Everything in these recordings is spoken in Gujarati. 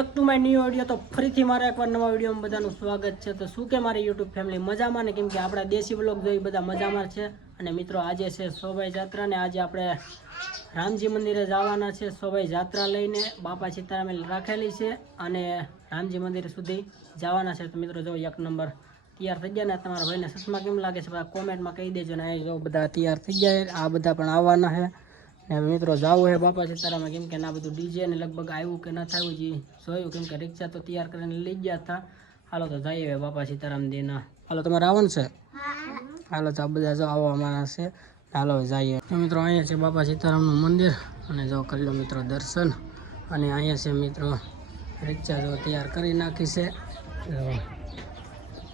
Back to my new video. તો ફરીથી મારા એકવાર નવા વિડીયોમાં બધાનું સ્વાગત છે। તો શું કે મારી યુટ્યુબ ફેમિલી મજામાં ને, કેમ કે આપણા દેશી બ્લોગ જોઈ બધા મજામાં છે। અને મિત્રો આજે છે શોભાઈ જાત્રા ને આજે આપણે રામજી મંદિરે જવાના છે। શોભાઈ જાત્રા લઈને બાપા સીતારામે રાખેલી છે અને રામજી મંદિર સુધી જવાના છે। તો મિત્રો જો એક નંબર તૈયાર થઈ ગયા ને, તમારા ભાઈને સસમા કેમ લાગે છે બધા કોમેન્ટમાં કહી દેજો ને। જો બધા તૈયાર થઈ ગયા, આ બધા પણ આવવાના છે ને મિત્રો જવું છે બાપા સીતારામ, કેમ કે ના બધું ડીજે ને લગભગ આવ્યું કે ન થયું જે જોયું, કેમ કે રિક્ષા તો તૈયાર કરીને લઈ ગયા હતા। હાલો તો જઈએ બાપા સીતારામ દેના। હાલો તમારે આવવાનું છે? હાલો તો આ બધા જો આવવાના છે, હાલો જઈએ। તો મિત્રો અહીંયા છે બાપા સીતારામનું મંદિર અને જો કરી લો મિત્રો દર્શન। અને અહીંયા છે મિત્રો રિક્ષા જો તૈયાર કરી નાખી છે।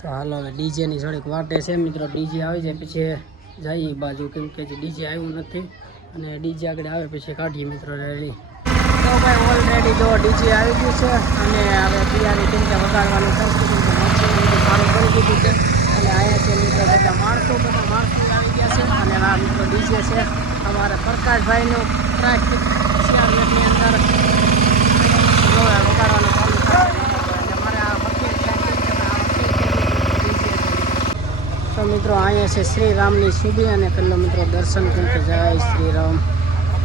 તો હાલો હવે ડીજેની થોડીક વાટે છે મિત્રો, ડીજે આવી જાય પછી જઈએ બાજુ, કેમ કે ડીજે આવ્યું નથી અને ડીજે આગળ આવે પછી કાઢીએ મિત્રો રેડી। તો ભાઈ ઓલરેડી જો ડીજે આવી ગયું છે અને હવે તૈયારી કેમ કે વગાડવાની કરશું, કેમ કે મચ્છી સારું કરી દીધું છે। અને અહીંયા છે મિત્રો બધા માણસો આવી ગયા છે અને આ મિત્રો ડીજે છે અમારા પ્રકાશભાઈનું ટ્રાફિક શિયાળની અંદર વગાડવાનું ચાલુ થાય અને અમારે આ તો મિત્રો અહીંયા છે શ્રી રામની સુબી અને કલ્લો મિત્રો દર્શન કેમ કે જય શ્રી રામ।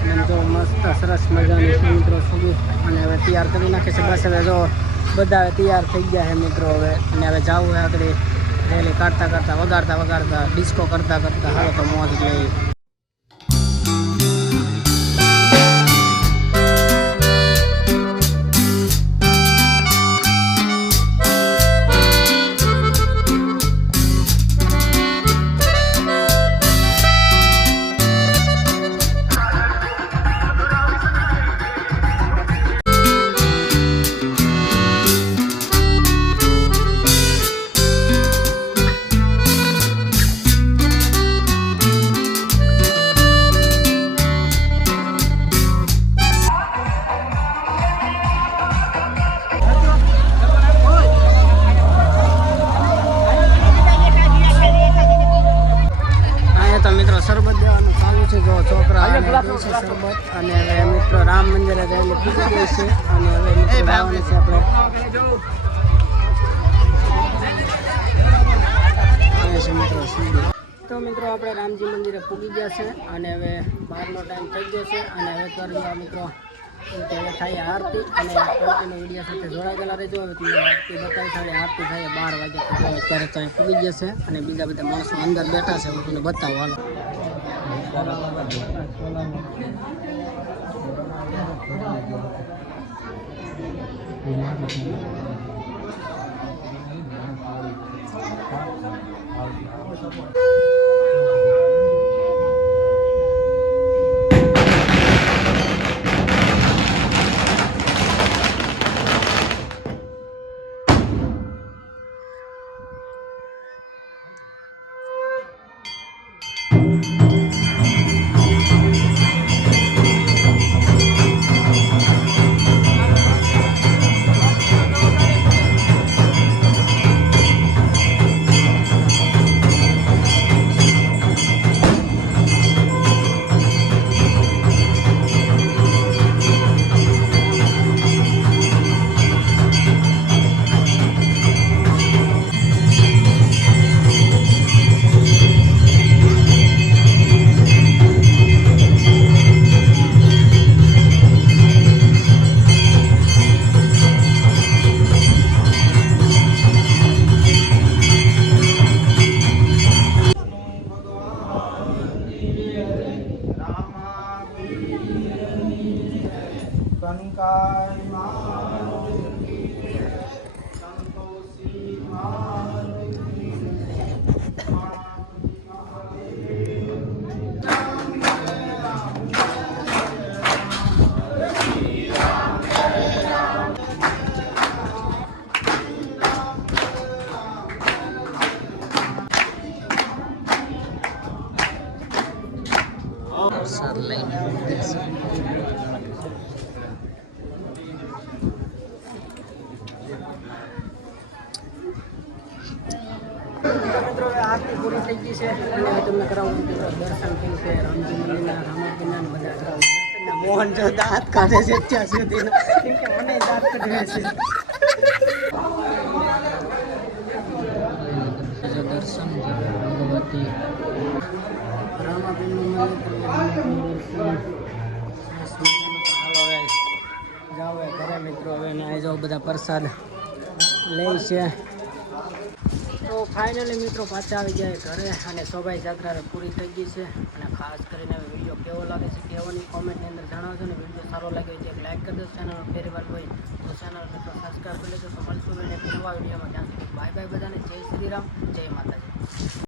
અને જો મસ્ત સરસ મજાની છે મિત્રો સુબી અને હવે તૈયાર કરી નાખે છે। બસ હવે જો બધા તૈયાર થઈ ગયા છે મિત્રો હવે, અને હવે જવું છે આગળ રેલી કાઢતા વગાડતા ડિસ્કો કરતા હાલો તો મોજ લઈ। શરબત દેવાનું ચાલુ છે, જો છોકરા શરબત। અને હવે મિત્રો રામ મંદિરે જઈને પૂજી ગઈ છે અને હવે મિત્રો જવાનું છે આપણે। તો મિત્રો આપણે રામજી મંદિરે પૂગી ગયા છે અને હવે બહારનો ટાઈમ થઈ ગયો છે અને હવે કરી મિત્રો હવે થાય આરતી અને આરતીનો વિડીયો સાથે જોડાયેલા રહેજો। હવે તમને આરતી બતાવી સાડી આરતી થાય 12 વાગ્યા અત્યારે ત્યાં પૂગી જશે અને બીજા બધા માણસો અંદર બેઠા છે, હું તમને બતાવું હાલો। પ્રસાદ લઈને મિત્રો આરતી પૂરી થઈ ગઈ છે અને તમને કરાવું દર્શન કેમ છે રામજી મંદિરના રામાપીરના બધા કરાવું। અને મોહન જો દાંત કાઢે છે ત્યાં સુધી કેમ કે મને દાંત કાઢે છે. દર્શન ભગવતી રામાબેનનું મંદિર જાઓ ઘરે મિત્રો. હવે ને આવી જાઓ બધા પ્રસાદ લે છે. તો ફાઇનલી મિત્રો પાછા આવી જાય ઘરે અને શોભાયાત્રા પૂરી થઈ ગઈ છે. અને ખાસ કરીને વિડીયો કેવો લાગે છે કેવોની કોમેન્ટની અંદર જણાવજો. ને વિડીયો સારો લાગ્યો હોય તો એક લાઈક કરી દો. ચેનલ પહેલી વાર હોય તો ચેનલ મિત્રો સબસ્ક્રાઈબ કરી લેજો. તો મળશું એક નવા વિડીયોમાં. ત્યાં સુધી બાય બાય બધાને. જય શ્રી રામ, જય માતાજી.